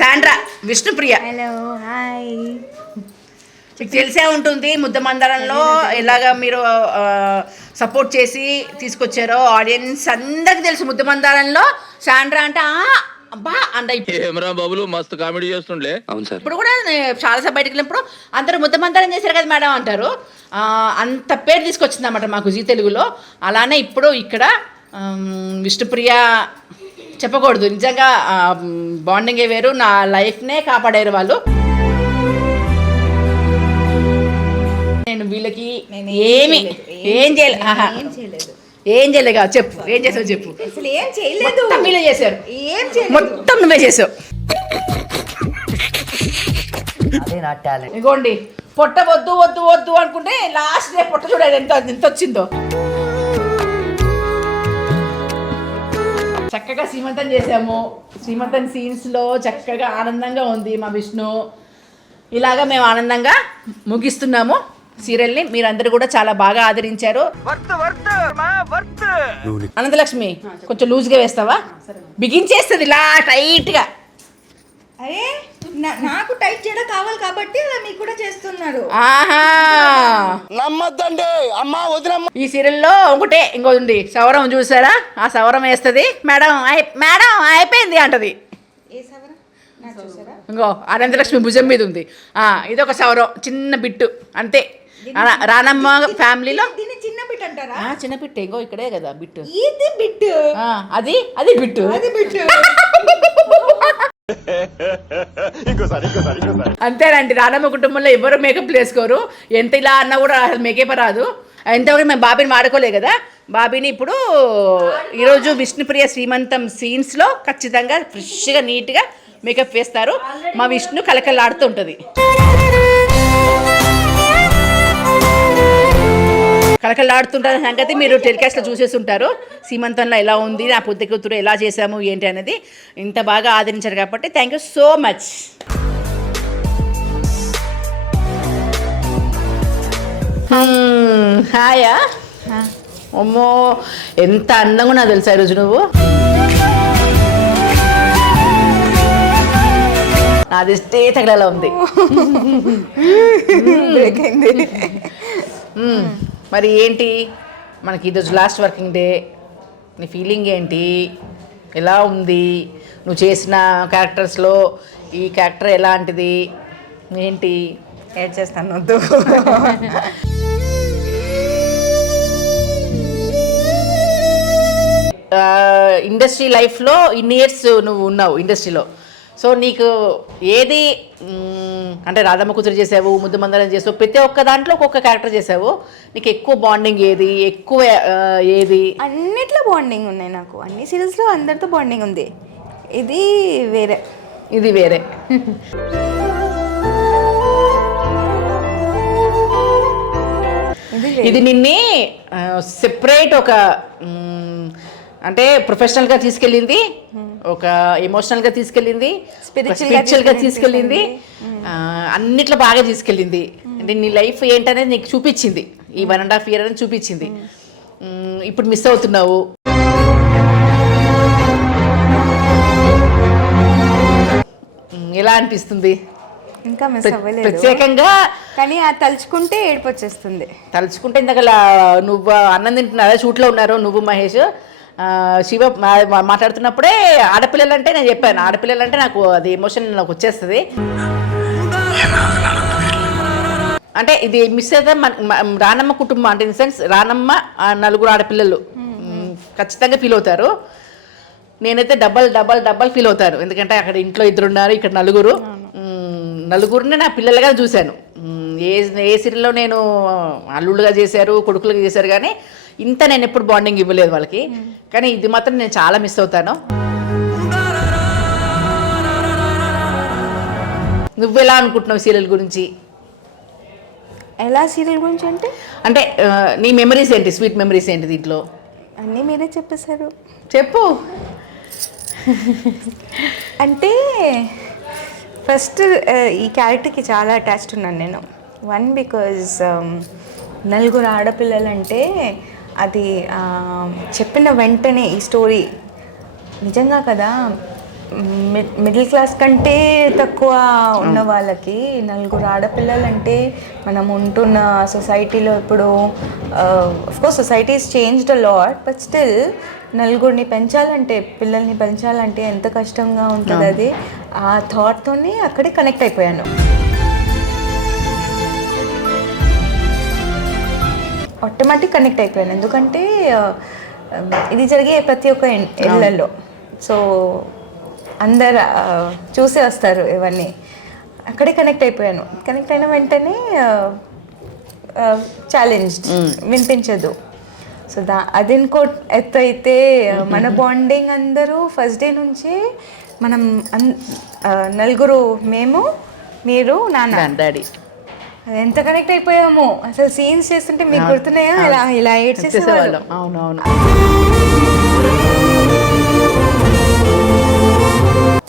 Sandra Vishnupriya. Hello hi. మీకు తెలిసే ఉంటుంది ముద్దమందారంలో ఎలాగా మీరు సపోర్ట్ చేసి తీసుకొచ్చారో ఆడియన్స్ అందరికి తెలుసు. ముద్దమందారంలో శాండ్రా అంటే అబ్బా అంద బాబులు మస్తు కామెడీ చేస్తుండే. అవును సార్. ఇప్పుడు కూడా చాలాసార్లు బయటకు వెళ్ళినప్పుడు అందరూ ముద్దమందారం చేశారు కదా మేడం అంటారు. అంత పేరు తీసుకొచ్చింది అన్నమాట మాకు జీ తెలుగులో. అలానే ఇప్పుడు ఇక్కడ విష్ణుప్రియ చెప్పకూడదు, నిజంగా బాండింగే వేరు. నా లైఫ్నే కాపాడారు వాళ్ళు. నేను వీళ్ళకి ఏం చేయలేదు కాదు. చెప్పు ఏం చేసావు చెప్పు. అసలు ఏం చేయలేదు. వీళ్ళే చేశారు. ఏం చేయలేదు. మొత్తం నువ్వే చేసావు. ఇగోండి పొట్ట వద్దు వద్దు వద్దు అనుకుంటే లాస్ట్ డే పొట్ట చూడాలి ఎంత వచ్చిందో. చక్కగా సీమంతం చేసాము. సీమంతం సీన్స్లో చక్కగా ఆనందంగా ఉంది మా విష్ణు. ఇలాగా మేము ఆనందంగా ముగిస్తున్నాము సీరియల్ని. మీరందరూ కూడా చాలా బాగా ఆదరించారు. అనంతలక్ష్మి కొంచెం లూజ్గా వేస్తావా? బిగించేస్తుంది ఇలా టైట్గా. అరే నాకు టైట్ చేయడం కావాలి కాబట్టి అలా మీకు కూడా చేస్తున్నారు. ఆహా నమ్మద్దండి అమ్మా వదినమ్మ. ఈ సీరియల్లో ఒకటే ఇంకో ఉంది, సవరం చూసారా? ఆ సవరం వేస్తుంది మేడం. మేడం అయిపోయింది అంటది. ఇంకో అనంతలక్ష్మి భుజం మీద ఉంది. ఇదొక సవరం, చిన్న బిట్టు అంతే. రానమ్మ ఫ్యామిలీలో చిన్న బిట్ అంటారా? చిన్న బిట్టు. ఇంకో ఇక్కడే కదా బిట్టు. ఇది బిట్టు. అది బిట్టు. అది బిట్టు. అంతేనండి. రానమ్మ కుటుంబంలో ఎవరు మేకప్ వేసుకోరు. ఎంత ఇలా అన్నా కూడా అసలు మేకప్ రాదు. ఎంతవరకు మేము బాబీని వాడుకోలే కదా. బాబీని ఇప్పుడు ఈరోజు విష్ణుప్రియ శ్రీమంతం సీన్స్లో ఖచ్చితంగా ఫ్రెష్గా నీట్గా మేకప్ వేస్తారు. మా విష్ణు కలకలాడుతూ ఉంటుంది. కలకలాడుతుంటారు సంగతి మీరు టెలికాస్ట్లో చూసేసి ఉంటారు. సీమంతంలో ఎలా ఉంది, నా పొద్దు కూతురు ఎలా చేశాము ఏంటి అనేది ఇంత బాగా ఆదరించారు కాబట్టి థ్యాంక్ యూ సో మచ్. హాయా అమ్మో ఎంత అందంగా నాకు తెలుసా ఈరోజు నువ్వు. నాది స్టే తగలలా ఉంది. మరి ఏంటి మనకి ఈరోజు లాస్ట్ వర్కింగ్ డే, నీ ఫీలింగ్ ఏంటి? ఎలా ఉంది? నువ్వు చేసిన క్యారెక్టర్స్లో ఈ క్యారెక్టర్ ఎలాంటిది ఏంటి? ఏడ్ చేస్తాను వద్దు. ఇండస్ట్రీ లైఫ్లో ఇన్ని ఇయర్స్ నువ్వు ఉన్నావు ఇండస్ట్రీలో. సో నీకు ఏది అంటే రాధమ్మ కూతురు చేసావు, ముద్దుమందరం చేసావు, ప్రతి ఒక్క దాంట్లో ఒక్కొక్క క్యారెక్టర్ చేసావు. నీకు ఎక్కువ బాండింగ్ ఏది, ఎక్కువ ఏది? అన్నిట్లో బాండింగ్ ఉన్నాయి నాకు. అన్ని సీరియల్స్లో అందరితో బాండింగ్ ఉంది. ఇది వేరే. ఇది నిన్నే సెపరేట్ ఒక అంటే ప్రొఫెషనల్గా తీసుకెళ్ళింది, ఒక ఎమోషనల్గా తీసుకెళ్ళింది, స్పిరిచువల్గా తీసుకెళ్ళింది, అన్నిట్లో బాగా తీసుకెళ్ళింది. అంటే నీ లైఫ్ ఏంటనేది నీకు చూపించింది. ఈ 1.5 year అనేది చూపించింది. ఇప్పుడు మిస్ అవుతున్నావు. ఎలా అనిపిస్తుంది? ఇంకా మిస్ అవ్వలేదు ప్రత్యేకంగా, కానీ అది తలుచుకుంటే ఏడుపు వచ్చేస్తుంది. తలుచుకుంటే ఇందాక నువ్వు అన్నం తింటున్నారా, షూట్లో ఉన్నారు నువ్వు మహేష్, శివ మాట్లాడుతున్నప్పుడే ఆడపిల్లలంటే నేను చెప్పాను, ఆడపిల్లలంటే నాకు అది ఎమోషన్ నాకు వచ్చేస్తుంది. అంటే ఇది మిస్ అయితే రానమ్మ కుటుంబం అంటే ఇన్ సెన్స్ రానమ్మ 4 ఆడపిల్లలు ఖచ్చితంగా ఫీల్ అవుతారు. నేనైతే డబల్ ఫీల్ అవుతాను. ఎందుకంటే అక్కడ ఇంట్లో 2 ఉన్నారు, ఇక్కడ 4. నలుగురిని నా పిల్లలుగా చూశాను. ఏ సీరియల్లో నేను అల్లుళ్ళుగా చేశారు, కొడుకులుగా చేశారు, కానీ ఇంత నేను ఎప్పుడు బాండింగ్ ఇవ్వలేదు వాళ్ళకి. కానీ ఇది మాత్రం నేను చాలా మిస్ అవుతాను. నువ్వెలా అనుకుంటున్నావు సీరియల్ గురించి? ఎలా సీరియల్ గురించి అంటే నీ మెమరీస్ ఏంటి, స్వీట్ మెమరీస్ ఏంటి దీంట్లో? అన్నీ మీరే చెప్పేశారు. చెప్పు. అంటే ఫస్ట్ ఈ క్యారెక్టర్కి చాలా అటాచ్డ్ ఉన్నాను నేను. 1 బికాజ్ 4 ఆడపిల్లలంటే అది చెప్పిన వెంటనే ఈ స్టోరీ నిజంగా కదా మిడిల్ క్లాస్ కంటే తక్కువ ఉన్న వాళ్ళకి నలుగురు ఆడపిల్లలంటే మనం ఉంటున్న సొసైటీలో ఇప్పుడు course societies changed a lot, but still నలుగురిని పెంచాలంటే, పిల్లల్ని పెంచాలంటే ఎంత కష్టంగా ఉంటుంది అది. ఆ థాట్తోనే అక్కడే కనెక్ట్ అయిపోయాను. ఆటోమేటిక్ కనెక్ట్ అయిపోయాను, ఎందుకంటే ఇది జరిగే ప్రతి ఒక్క ఇళ్ళల్లో. సో అందరు చూసే వస్తారు ఇవన్నీ. అక్కడే కనెక్ట్ అయిపోయాను. కనెక్ట్ అయిన వెంటనే ఛాలెంజ్ వినిపించదు. సో అది ఇంకో ఎత్తు అయితే మన బాండింగ్ అందరూ ఫస్ట్ డే నుంచి మనం నలుగురు, మేము, మీరు, నాన్న, డాడీ ఎంత కనెక్ట్ అయిపోయాము. అసలు సీన్స్ చేస్తుంటే మీకు గుర్తున్నాయా? ఇలా ఏడ్ చేసేవాళ్ళం. అవునవును.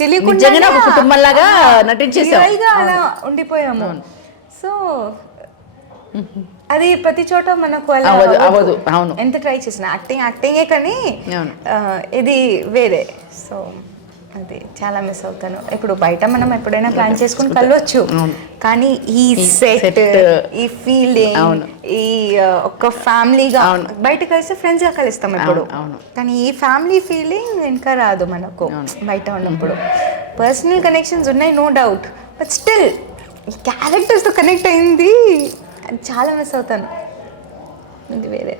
తెలియకుండా ఒక కుటుంబంలాగా నటించేసాం, అలా ఉండిపోయాము. సో అది ప్రతి చోట మనకు అలా అవ్వదు. అవును, ఎంత ట్రై చేసిన యాక్టింగే కానీ ఇది వేరే. సో అది చాలా మిస్ అవుతాను. ఇప్పుడు బయట మనం ఎప్పుడైనా ప్లాన్ చేసుకుని కలవచ్చు, కానీ ఈ సెట్, ఈ ఫీలింగ్, ఈ ఒక ఫ్యామిలీగా బయట కలిసి ఫ్రెండ్స్ గా కలుస్తాం ఇప్పుడు, కానీ ఈ ఫ్యామిలీ ఫీలింగ్ ఇంకా రాదు మనకు బయట ఉన్నప్పుడు. పర్సనల్ కనెక్షన్స్ ఉన్నాయి, నో డౌట్, బట్ స్టిల్ ఈ క్యారెక్టర్స్ తో కనెక్ట్ అయింది, అది చాలా మిస్ అవుతాను. ఇది వేరే.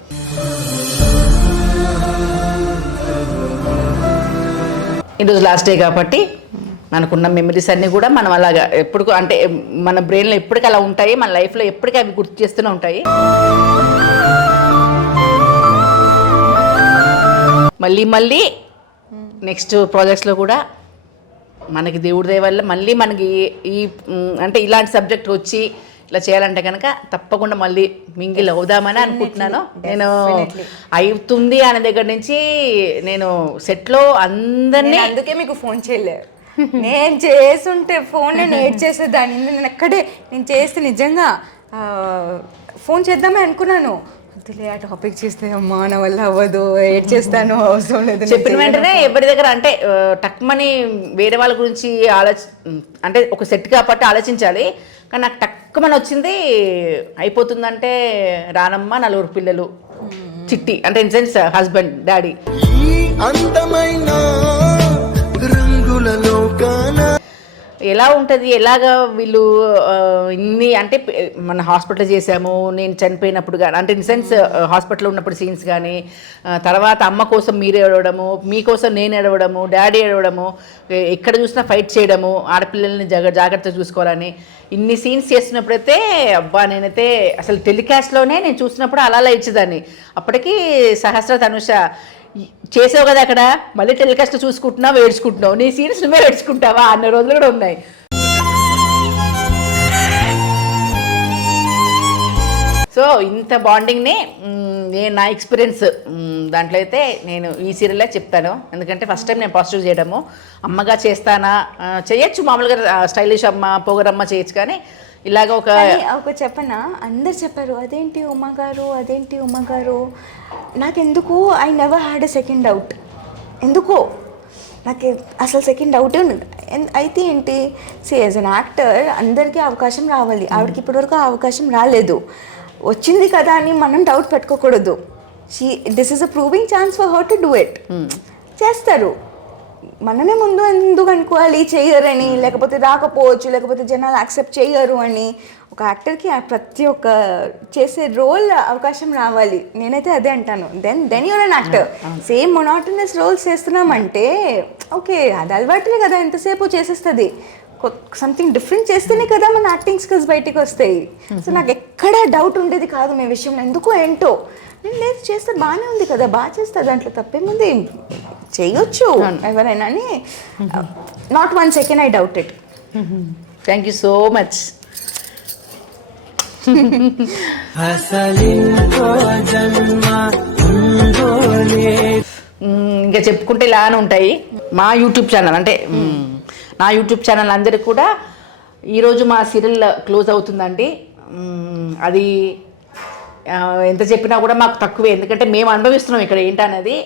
ఈరోజు లాస్ట్ డే కాబట్టి మనకున్న మెమరీస్ అన్నీ కూడా మనం అలాగా ఎప్పుడు అంటే మన బ్రెయిన్లో ఎప్పటికీ అలా ఉంటాయి, మన లైఫ్లో ఎప్పటికీ అవి గుర్తు చేస్తూనే ఉంటాయి. మళ్ళీ నెక్స్ట్ ప్రాజెక్ట్స్లో కూడా మనకి దేవుడి దయ వల్ల మళ్ళీ మనకి ఈ అంటే ఇలాంటి సబ్జెక్ట్ వచ్చి ఇలా చేయాలంటే కనుక తప్పకుండా మళ్ళీ మింగిల్ అవుదామని అనుకుంటున్నాను. నేను అవుతుంది అనే దగ్గర నుంచి నేను సెట్లో అందరినీ, అందుకే మీకు ఫోన్ చేయలేదు. నేను చేస్తుంటే ఫోన్ నేను ఏడ్ చేసేదాన్ని. నేను చేస్తే నిజంగా ఫోన్ చేద్దామే అనుకున్నాను. వద్దులే ఆ టాపిక్ చేస్తే అమ్మా నా వల్ల అవ్వదు, ఏడ్ చేస్తాను, అవసరం లేదు. చెప్పిన వెంటనే ఎవరి దగ్గర అంటే టక్మని వేరే వాళ్ళ గురించి అంటే ఒక సెట్ కాబట్టి ఆలోచించాలి, కానీ నాకు టక్కుమని వచ్చింది అయిపోతుందంటే రానమ్మ, నలుగురు పిల్లలు, చిట్టి అంటే ఇన్ సెన్స్ హస్బెండ్, డాడీ. ఎలా ఉంటుంది, ఎలాగా వీళ్ళు ఇన్ని అంటే మన హాస్పిటల్ చేసాము, నేను చనిపోయినప్పుడు కానీ అంటే ఇన్ సెన్స్ హాస్పిటల్లో ఉన్నప్పుడు సీన్స్ కానీ, తర్వాత అమ్మ కోసం మీరు ఏడవడము, మీకోసం నేను ఏడవడము, డాడీ ఏడవడము, ఎక్కడ చూసినా ఫైట్ చేయడము, ఆడపిల్లల్ని జాగ్రత్తగా చూసుకోవాలని ఇన్ని సీన్స్ చేస్తున్నప్పుడైతే అబ్బా నేనైతే అసలు టెలికాస్ట్లోనే నేను చూసినప్పుడు అలా ఇచ్చేదాన్ని. అప్పటికి సహస్ర, తనుష చేసావు కదా అక్కడ, మళ్ళీ టెలికాస్ట్ చూసుకుంటున్నావు, ఏడ్చుకుంటున్నావు, నీ సీన్స్ నువ్వే ఏడ్చుకుంటావా అన్న రోజులు కూడా ఉన్నాయి. సో ఇంత బాండింగ్ని నేను నా ఎక్స్పీరియన్స్ దాంట్లో అయితే నేను ఈ సీరియల్లో చెప్తాను. ఎందుకంటే ఫస్ట్ టైం నేను పాజిటివ్ చేయడము, అమ్మగా చేస్తానా, చేయొచ్చు మామూలుగా స్టైలిష్ అమ్మ, పొగరమ్మ చేయొచ్చు, కానీ ఇలాగ ఒక చెప్పనా, అందరు చెప్పారు అదేంటి ఉమ్మగారు. నాకెందుకు I never had a second doubt. ఎందుకో నాకు అసలు సెకండ్ డౌటే ఉంది. అయితే ఏంటి, యాజ్ అన్ యాక్టర్ అందరికీ అవకాశం రావాలి, ఆవిడకి ఇప్పటివరకు అవకాశం రాలేదు. వచ్చింది కదా అని మనం డౌట్ పెట్టుకోకూడదు. This is a proving chance for her to do it. చేస్తారు, మనమే ముందు ఎందుకు అనుకోవాలి చెయ్యరని, లేకపోతే రాకపోవచ్చు, లేకపోతే జనాలు యాక్సెప్ట్ చెయ్యరు అని. ఒక యాక్టర్కి ప్రతి ఒక్క చేసే రోల్ అవకాశం రావాలి. నేనైతే అదే అంటాను. Then you're an actor. Same monotonous roles చేస్తున్నామంటే ఓకే, అది అలవాటులే కదా, ఎంతసేపు చేసేస్తుంది. సంథింగ్ డిఫరెంట్ చేస్తేనే కదా మన యాక్టింగ్ స్కిల్స్ బయటికి వస్తాయి. సో నాకు ఎక్కడ డౌట్ ఉండేది కాదు మీ విషయంలో, ఎందుకో ఏంటో. నేను లేదు చేస్తే బాగానే ఉంది కదా, బాగా చేస్తా, దాంట్లో తప్పేముంది, చేయొచ్చు ఎవరైనా అని. Not 1 second I doubt it. Thank you so much. ఇంకా చెప్పుకుంటే ఇలానే ఉంటాయి. మా యూట్యూబ్ ఛానల్ అంటే నా యూట్యూబ్ ఛానల్ అందరికి కూడా ఈరోజు మా సీరియల్ క్లోజ్ అవుతుందండి. అది ఎంత చెప్పినా కూడా మాకు తక్కువే, ఎందుకంటే మేము అనుభవిస్తున్నాం ఇక్కడ ఏంటనేది.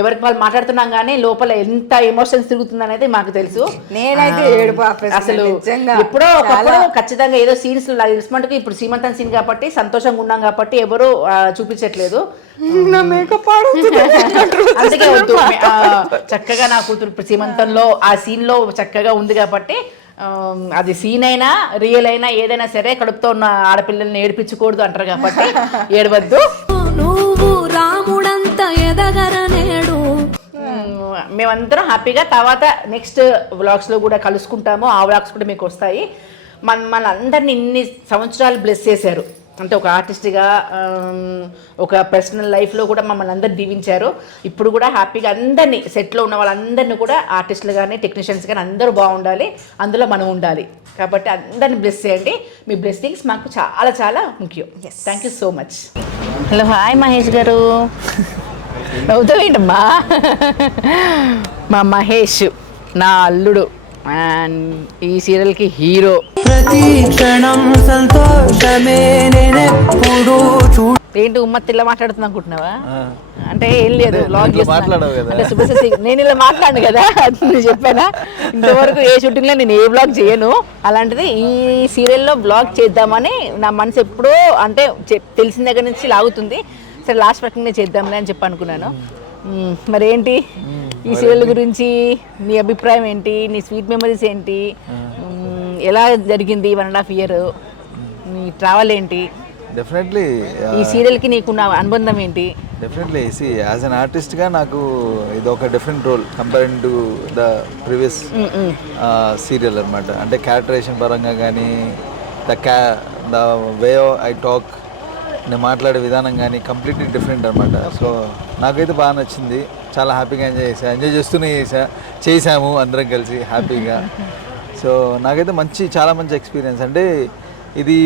ఎవరికి వాళ్ళు మాట్లాడుతున్నాం కానీ లోపల ఎంత ఎమోషన్స్ తిరుగుతుంది అనేది మాకు తెలుసు. నేనైతే ఏడుపు ఆపేసాను అసలు నిజంగా. ఎప్పుడో ఒకప్పుడు ఖచ్చితంగా ఏదో సీన్స్ తెలిసినట్టుగా ఇప్పుడు సీమంతం సీన్ కాబట్టి సంతోషంగా ఉన్నాం కాబట్టి ఎవరు చూపించట్లేదు. అందుకే వద్దు. చక్కగా నా కూతురు ఇప్పుడు సీమంతంలో ఆ సీన్ లో చక్కగా ఉంది కాబట్టి అది సీన్ అయినా రియల్ అయినా ఏదైనా సరే కడుపుతో ఉన్న ఆడపిల్లల్ని ఏడిపించకూడదు అంటారు కాబట్టి ఏడవద్దు. నువ్వు రాముడంత ఎదగరనేడు. మేమందరం హ్యాపీగా తర్వాత నెక్స్ట్ వ్లాగ్స్లో కూడా కలుసుకుంటాము. ఆ వ్లాగ్స్ కూడా మీకు వస్తాయి. మన అందరినీ ఇన్ని సంవత్సరాలు బ్లెస్ చేశారు, అంటే ఒక ఆర్టిస్ట్గా ఒక పర్సనల్ లైఫ్లో కూడా మమ్మల్ని అందరు దీవించారు. ఇప్పుడు కూడా హ్యాపీగా అందరినీ సెట్లో ఉన్న వాళ్ళందరినీ కూడా ఆర్టిస్టులు కానీ టెక్నీషియన్స్ కానీ అందరూ బాగుండాలి, అందులో మనం ఉండాలి. కాబట్టి అందరిని బ్లెస్ చేయండి. మీ బ్లెస్సింగ్స్ మాకు చాలా చాలా ముఖ్యం. Thank you so much. Hello, hi Mahesh గారు. నవ్వుతావేంటమ్మా? మా మహేష్ నా అల్లుడు అండ్ ఈ సీరియల్కి హీరో. ప్రతి క్షణం సంతోషమే నేనెప్పుడు ఏంటి ఉమ్మత్ ఇలా మాట్లాడుతున్నా అనుకుంటున్నావా? అంటే ఏం లేదు, బ్లాగ్ మాట్లాడవు కదా. అంటే శుభశ్రీ నేను ఇలా మాట్లాడు కదా, నేను చెప్పానా? ఇంతవరకు ఏ షూటింగ్లో నేను ఏ బ్లాగ్ చేయను. అలాంటిది ఈ సీరియల్లో బ్లాగ్ చేద్దామని నా మనసు ఎప్పుడో అంటే తెలిసిన దగ్గర నుంచి లాగుతుంది. సరే లాస్ట్ ప్రకటన చేద్దాంలే అని చెప్పి అనుకున్నాను. మరి ఏంటి ఈ సీరియల్ గురించి నీ అభిప్రాయం ఏంటి? నీ స్వీట్ మెమరీస్ ఏంటి? ఎలా జరిగింది 1.5 year? నీ ట్రావెల్ ఏంటి? డెఫినెట్లీ ఈ సీరియల్కి నీకున్న అనుబంధం ఏంటి? డెఫినెట్లీ యాజ్ అన్ ఆర్టిస్ట్గా నాకు ఇది ఒక different role comparing to the previous serial అనమాట. అంటే క్యారెక్టరేషన్ పరంగా కానీ ద వే ఐ టాక్, నేను మాట్లాడే విధానం కానీ కంప్లీట్లీ డిఫరెంట్ అనమాట. సో నాకైతే బాగా నచ్చింది, చాలా హ్యాపీగా ఎంజాయ్ చేస్తూనే చేసాము అందరం కలిసి హ్యాపీగా. సో నాకైతే చాలా మంచి ఎక్స్పీరియన్స్. అంటే ఇది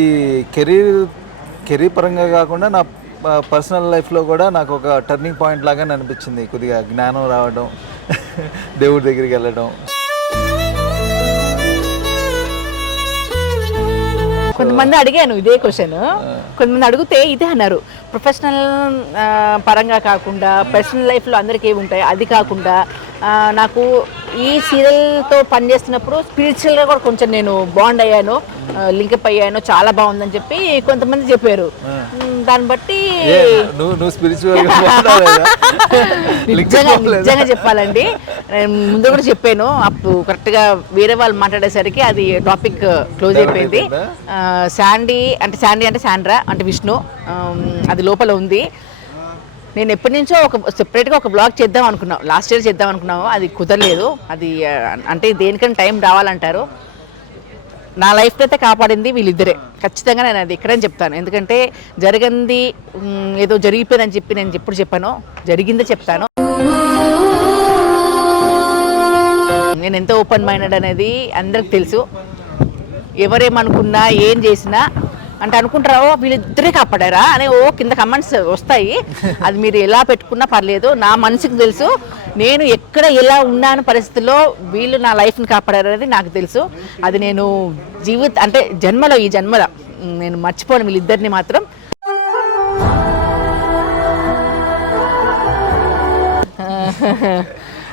కెరీర్ పరంగా కాకుండా నా పర్సనల్ లైఫ్లో కూడా నాకు ఒక టర్నింగ్ పాయింట్ లాగా అనిపించింది. కొద్దిగా జ్ఞానం రావడం, దేవుడి దగ్గరికి వెళ్ళడం. కొంతమంది అడిగాను ఇదే క్వశ్చన్, కొంతమంది అడిగితే ఇదే అన్నారు, ప్రొఫెషనల్ పరంగా కాకుండా పర్సనల్ లైఫ్లో అందరికీ ఏమి ఉంటాయి అది కాకుండా నాకు ఈ సీరియల్తో పనిచేస్తున్నప్పుడు స్పిరిచువల్గా కూడా కొంచెం నేను బాండ్ అయ్యాను, లింకప్ అయ్యాను, చాలా బాగుందని చెప్పి కొంతమంది చెప్పారు. దాన్ని బట్టి నిజంగా చెప్పాలండి, నేను ముందు కూడా చెప్పాను, అప్పుడు కరెక్ట్గా వేరే వాళ్ళు మాట్లాడేసరికి అది టాపిక్ క్లోజ్ అయిపోయింది. శాండీ అంటే శాండ్రా అంటే విష్ణు, అది లోపల ఉంది. నేను ఎప్పటి నుంచో సెపరేట్గా ఒక బ్లాగ్ చేద్దాం అనుకున్నాం, లాస్ట్ ఇయర్ చేద్దాం అనుకున్నాము, అది కుదరలేదు. అది అంటే దేనికైనా టైం రావాలంటారు. నా లైఫ్లో అయితే కాపాడింది వీళ్ళిద్దరే, ఖచ్చితంగా నేను అది ఎక్కడని చెప్తాను. ఎందుకంటే జరిగింది ఏదో జరిగిపోయిందని చెప్పి నేను ఎప్పుడు చెప్పానో, జరిగిందే చెప్తాను. నేను ఎంత ఓపెన్ మైండెడ్ అనేది అందరికి తెలుసు. ఎవరేమనుకున్నా ఏం చేసినా అంటే అనుకుంటారా వీళ్ళిద్దరే కాపాడారా అని కింద కమెంట్స్ వస్తాయి. అది మీరు ఎలా పెట్టుకున్నా పర్లేదు, నా మనసుకు తెలుసు. నేను ఎక్కడ ఎలా ఉన్నాను పరిస్థితుల్లో వీళ్ళు నా లైఫ్ని కాపాడారు అనేది నాకు తెలుసు. అది నేను అంటే ఈ జన్మలో నేను మర్చిపోను వీళ్ళిద్దరిని మాత్రం.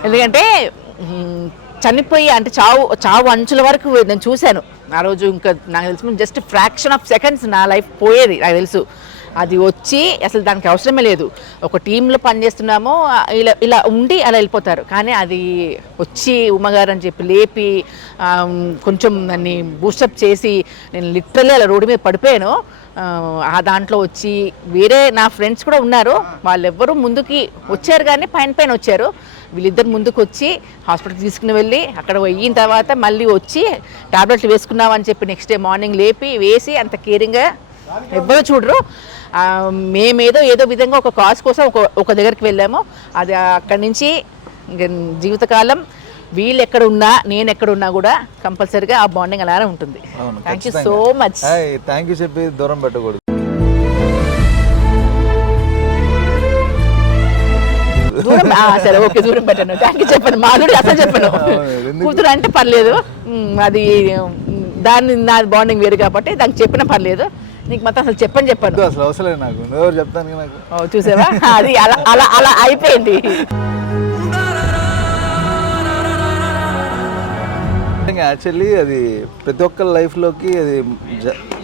ఎందుకంటే చనిపోయి అంటే చావు అంచుల వరకు నేను చూశాను ఆ రోజు. ఇంకా నాకు తెలుసు జస్ట్ ఫ్రాక్షన్ ఆఫ్ సెకండ్స్ నా లైఫ్ పోయేది నాకు తెలుసు. అది వచ్చి అసలు దానికి అవసరమే లేదు, ఒక టీంలో పనిచేస్తున్నాము ఇలా ఉండి అలా వెళ్ళిపోతారు. కానీ అది వచ్చి ఉమ్మగారు అని చెప్పి లేపి కొంచెం దాన్ని బూస్టప్ చేసి నేను లిటరల్లీ అలా రోడ్డు మీద పడిపోయాను. ఆ దాంట్లో వచ్చి వేరే నా ఫ్రెండ్స్ కూడా ఉన్నారు, వాళ్ళెవ్వరూ ముందుకి వచ్చారు కానీ పైన వచ్చారు. వీళ్ళిద్దరు ముందుకు వచ్చి హాస్పిటల్కి తీసుకుని వెళ్ళి అక్కడ పోయిన తర్వాత మళ్ళీ వచ్చి టాబ్లెట్లు వేసుకున్నామని చెప్పి నెక్స్ట్ డే మార్నింగ్ లేపి వేసి అంత కేరింగ్గా ఎవ్వరూ చూడరు. ఏదో విధంగా ఒక కాజ్ కోసం ఒక దగ్గరికి వెళ్ళాము. అది అక్కడి నుంచి జీవితకాలం వీళ్ళు ఎక్కడ ఉన్నా నేను ఎక్కడ ఉన్నా కూడా కంపల్సరీగా ఆ బాండింగ్ అలానే ఉంటుంది. Thank you so much. Thank you చెప్పి దూరం పెట్టకూడదు. సరే ఓకే, దూరం పెట్టాను. థ్యాంక్ యూ చెప్పాను, మాధుడి అసలు చెప్పాను. కూతురు అంటే పర్లేదు, అది నాది బాండింగ్ వేరు కాబట్టి దానికి చెప్పినా పర్లేదు. నీకు మొత్తం అసలు చెప్పను అసలు అవసరం లేదు నాకు, నువ్వెవరు చెప్తాను నాకు. ఓ చూసావా, అది అలా అలా అలా అయిపోయింది. యాక్చువల్లీ అది ప్రతి ఒక్కరి లైఫ్లోకి అది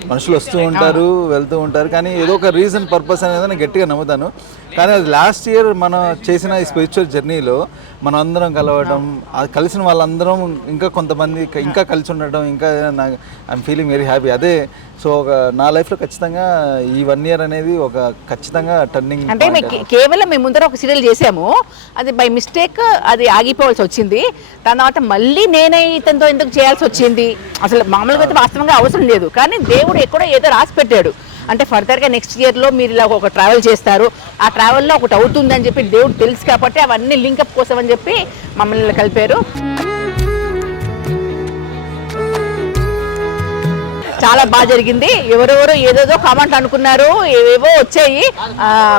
మనుషులు వస్తూ ఉంటారు వెళ్తూ ఉంటారు, కానీ ఏదో ఒక రీజన్ పర్పస్ అనేది నేను గట్టిగా నమ్ముతాను. కానీ అది లాస్ట్ ఇయర్ మనం చేసిన ఈ స్పిరిచువల్ జర్నీలో మనం అందరం కలవడం, అది కలిసిన వాళ్ళందరం ఇంకా కొంతమంది ఇంకా కలిసి ఉండటం, ఇంకా ఐఎమ్ ఫీలింగ్ వెరీ హ్యాపీ. అదే సో ఒక నా లైఫ్లో ఖచ్చితంగా ఈ 1 year అనేది ఒక ఖచ్చితంగా టర్నింగ్. అంటే కేవలం మేము ముందర ఒక సీరియల్ చేసాము, అది బై మిస్టేక్ అది ఆగిపోవాల్సి వచ్చింది. దాని తర్వాత మళ్ళీ నేనే ఇతనితో ఎందుకు చేయాల్సి వచ్చింది, అసలు మామూలుగా అయితే వాస్తవంగా అవసరం లేదు, కానీ దేవుడు ఎక్కడో ఏదో రాసి పెట్టాడు. అంటే ఫర్దర్గా నెక్స్ట్ ఇయర్లో మీరు ఇలా ఒక ట్రావెల్ చేస్తారు, ఆ ట్రావెల్లో ఒకటి అవుతుందని చెప్పి దేవుడు తెలుసు కాబట్టి అవన్నీ లింకప్ కోసం అని చెప్పి మమ్మల్ని కలిపారు. చాలా బాగా జరిగింది. ఎవరెవరు ఏదేదో కామెంట్ అనుకున్నారు, ఏవేవో వచ్చాయి,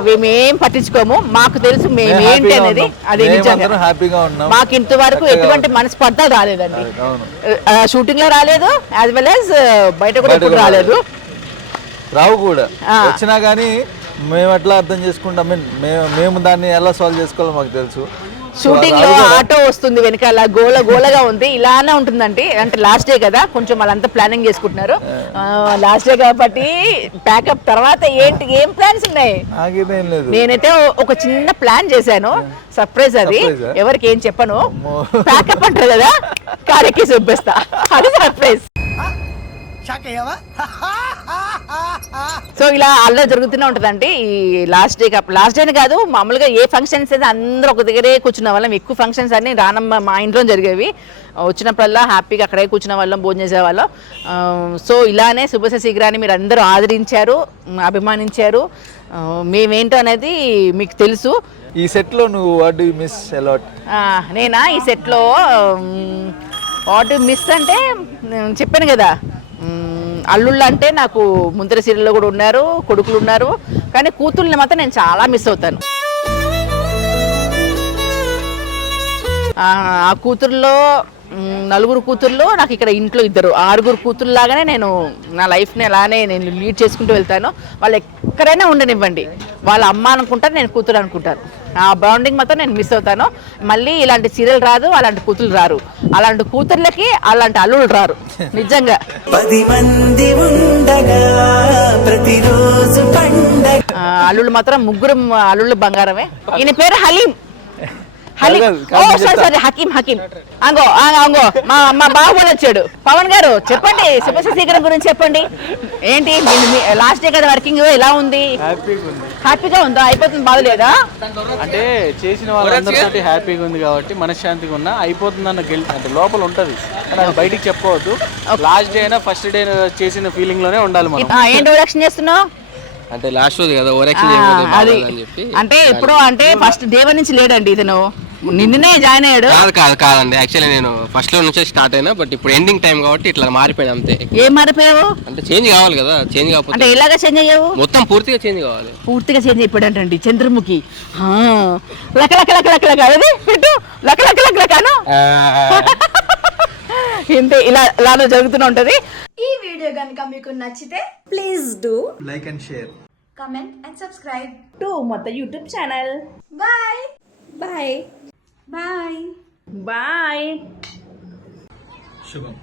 మేమేం పట్టించుకోము, మాకు తెలుసు మేమేంటి అనేది. అది మాకు ఇంతవరకు ఎటువంటి మనస్పర్ధ రాలేదండి, షూటింగ్ లో రాలేదు, యాజ్ వెల్ యాజ్ బయట కూడా ఎప్పుడు రాలేదు, రావు కూడా. వచ్చినా కానీ మేము ఎట్లా అర్థం చేసుకుంటాం, మేము దాన్ని ఎలా సాల్వ్ చేసుకోవాలో మాకు తెలుసు. షూటింగ్ లో ఆటో వస్తుంది వెనకాల, గోలగా ఉంది, ఇలానే ఉంటుందండి. అంటే లాస్ట్ డే కదా, కొంచెం వాళ్ళంతా ప్లానింగ్ చేసుకుంటున్నారు. లాస్ట్ డే కాబట్టి ప్యాకప్ తర్వాత ఏం ప్లాన్స్ ఉన్నాయి? నేనైతే ఒక చిన్న ప్లాన్ చేశాను, సర్ప్రైజ్. అది ఎవరికి ఏం చెప్పను, ప్యాకప్ అంటారు కదా, కారెక్కి చూపిస్తా, అది సర్ప్రైజ్. సో ఇలా అలా జరుగుతూనే ఉంటుందండి ఈ లాస్ట్ డేని కాదు, మామూలుగా ఏ ఫంక్షన్స్ అయితే అందరూ ఒక దగ్గరే కూర్చున్న వాళ్ళం. ఎక్కువ ఫంక్షన్స్ అన్ని రానమ్మ మా ఇంట్లో జరిగేవి, వచ్చినప్పుడల్లా హ్యాపీగా అక్కడే కూర్చున్న వాళ్ళం, భోజనం చేసేవాళ్ళం. సో ఇలానే శుభ శీఘ్రాన్ని మీరు అందరూ ఆదరించారు, అభిమానించారు. మేమేంటో అనేది మీకు తెలుసు. ఈ సెట్లో నువ్వు what do you miss a lot? నేనా ఈ సెట్లో వాట్ డు మిస్ అంటే చెప్పాను కదా, అల్లుళ్ళు అంటే నాకు ముందర సీరియల్లో కూడా ఉన్నారు, కొడుకులు ఉన్నారు, కానీ కూతుర్ని మాత్రం నేను చాలా మిస్ అవుతాను. ఆ కూతుర్లో 4 కూతుర్లు, నాకు ఇక్కడ ఇంట్లో 2, 6 కూతుర్లాగానే నేను నా లైఫ్ని అలానే నేను లీడ్ చేసుకుంటూ వెళ్తాను. వాళ్ళు ఎక్కడైనా ఉండనివ్వండి, వాళ్ళ అమ్మ అనుకుంటారు, నేను కూతురు అనుకుంటాను. ఆ బాండింగ్ మాత్రం నేను మిస్ అవుతాను. మళ్ళీ ఇలాంటి సీరియల్ రాదు, అలాంటి కూతురు రారు, అలాంటి కూతుర్లకి అలాంటి అల్లుళ్ళు రారు. నిజంగా 10 మంది ఉండగా ప్రతిరోజు పండగ. అల్లుళ్ళు మాత్రం 3 అల్లుళ్ళు బంగారమే. ఈయన పేరు హలీం. సారీ హకీం. అంగో మా బాబు వచ్చాడు. పవన్ గారు చెప్పండి, శుభ శీఘ్రం గురించి చెప్పండి. ఏంటి లాస్ట్ డే కదా వర్కింగ్, ఎలా ఉంది? హ్యాపీగా ఉందా? అయిపోతుంది, బాధలేదా? అంటే చేసిన వాళ్ళందరితో హ్యాపీగా ఉంది కాబట్టి మనశ్శాంతిగా ఉన్నా, అయిపోతుందన్న అంటే లోపల ఉంటది, అది బయటికి చెప్పుకోవద్దు. లాస్ట్ డే అయినా ఫస్ట్ డే చేసిన ఫీలింగ్ లోనే ఉండాలి మనం. ఏంటి రియాక్షన్ చేస్తున్నావు? అంటే లాస్ట్ రోజు కదా ఓవరాక్షన్ అది అంటే ఇప్పుడు అంటే ఫస్ట్ డే 1 నుంచి లేడండి ఇతను, నిన్ననే జాయిన్ అయ్యాడు. కాదండి, యాక్చువల్లీ నేను ఫస్ట్ లో నుంచే స్టార్ట్ అయినా, బట్ ఇప్పుడు ఎండింగ్ టైం కాబట్టి ఇట్లా మారిపోయాడు అంతే. ఏం మారిపోయావు? అంటే చేంజ్ కావాలి కదా, చేంజ్ కాకపోతే అంటే ఎలాగా చేంజ్ అయ్యావు? మొత్తం పూర్తిగా చేంజ్ కావాలి. పూర్తిగా చేంజ్ అయిపోయాడంటండి చంద్రముఖి. లక లక లక లక లక అది పెట్టు, లక లక లక లకను ఇంతే, ఇలా జరుగుతూనే ఉంటది. ఈ వీడియో కనుక మీకు నచ్చితే please do like and share, comment and subscribe to మొత్తం YouTube channel. Bye bye bye. శుభం.